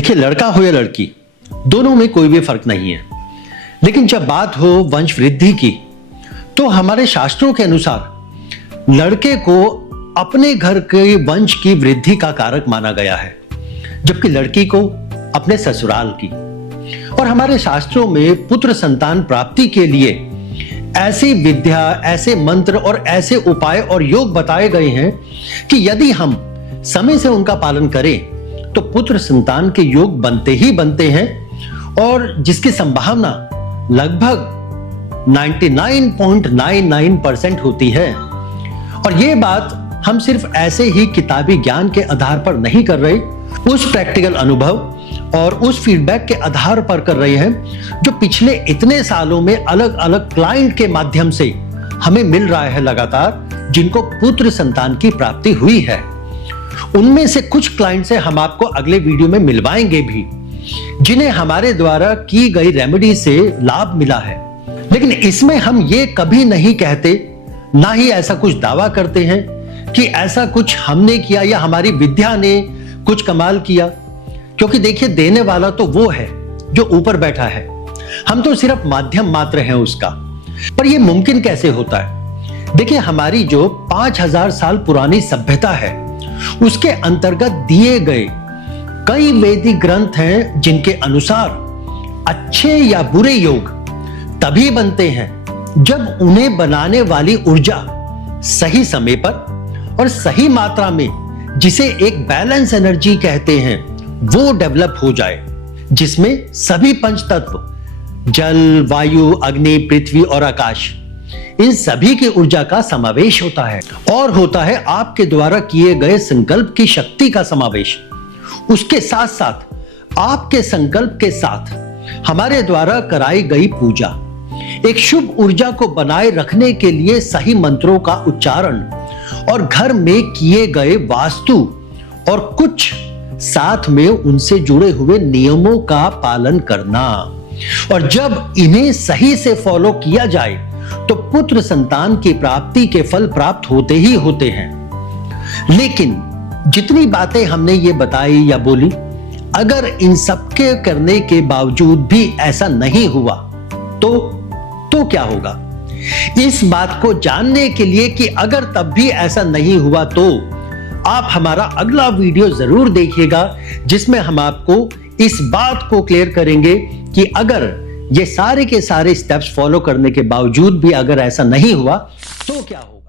देखिए, लड़का हो या लड़की, दोनों में कोई भी फर्क नहीं है। लेकिन जब बात हो वंश वृद्धि की, तो हमारे शास्त्रों के अनुसार लड़के को अपने घर के वंश की वृद्धि का कारक माना गया है, जबकि लड़की को अपने ससुराल की। और हमारे शास्त्रों में पुत्र संतान प्राप्ति के लिए ऐसी विद्या, ऐसे मंत्र और ऐसे उपाय और योग बताए गए हैं कि यदि हम समय से उनका पालन करें तो पुत्र संतान के योग बनते ही बनते हैं, और जिसकी संभावना लगभग 99.99% होती है। और ये बात हम सिर्फ ऐसे ही किताबी ज्ञान के आधार पर नहीं कर रहे, उस प्रैक्टिकल अनुभव और उस फीडबैक के आधार पर कर रहे हैं जो पिछले इतने सालों में अलग अलग क्लाइंट के माध्यम से हमें मिल रहा है लगातार, जिनको पुत्र संतान की प्राप्ति हुई है। उनमें से कुछ क्लाइंट से हम आपको अगले वीडियो में मिलवाएंगे भी, जिन्हें हमारे द्वारा की गई रेमेडी से लाभ मिला है। लेकिन इसमें हम ये कभी नहीं कहते, ना ही ऐसा कुछ दावा करते हैं कि ऐसा कुछ हमने किया या हमारी विद्या ने कुछ कमाल किया, क्योंकि देखिए, देने वाला तो वो है जो ऊपर बैठा है, हम तो सिर्फ माध्यम मात्र हैं उसका। पर यह मुमकिन कैसे होता है? देखिए, हमारी जो 5000 साल पुरानी सभ्यता है, उसके अंतर्गत दिए गए कई वैदिक ग्रंथ हैं, जिनके अनुसार अच्छे या बुरे योग तभी बनते हैं जब उन्हें बनाने वाली ऊर्जा सही समय पर और सही मात्रा में, जिसे एक बैलेंस एनर्जी कहते हैं, वो डेवलप हो जाए, जिसमें सभी पंच तत्व जल, वायु, अग्नि, पृथ्वी और आकाश, इन सभी की ऊर्जा का समावेश होता है। और होता है आपके द्वारा किए गए संकल्प की शक्ति का समावेश। उसके साथ साथ आपके संकल्प के साथ हमारे द्वारा कराई गई पूजा, एक शुभ ऊर्जा को बनाए रखने के लिए सही मंत्रों का उच्चारण, और घर में किए गए वास्तु और कुछ साथ में उनसे जुड़े हुए नियमों का पालन करना। और जब इन्हें सही से फॉलो किया जाए तो पुत्र संतान की प्राप्ति के फल प्राप्त होते ही होते हैं। लेकिन जितनी बातें हमने ये बताई या बोली, अगर इन सबके करने के बावजूद भी ऐसा नहीं हुआ तो क्या होगा? इस बात को जानने के लिए कि अगर तब भी ऐसा नहीं हुआ तो आप हमारा अगला वीडियो जरूर देखिएगा, जिसमें हम आपको इस बात को क्लियर करेंगे कि अगर ये सारे के सारे स्टेप्स फॉलो करने के बावजूद भी अगर ऐसा नहीं हुआ तो क्या होगा।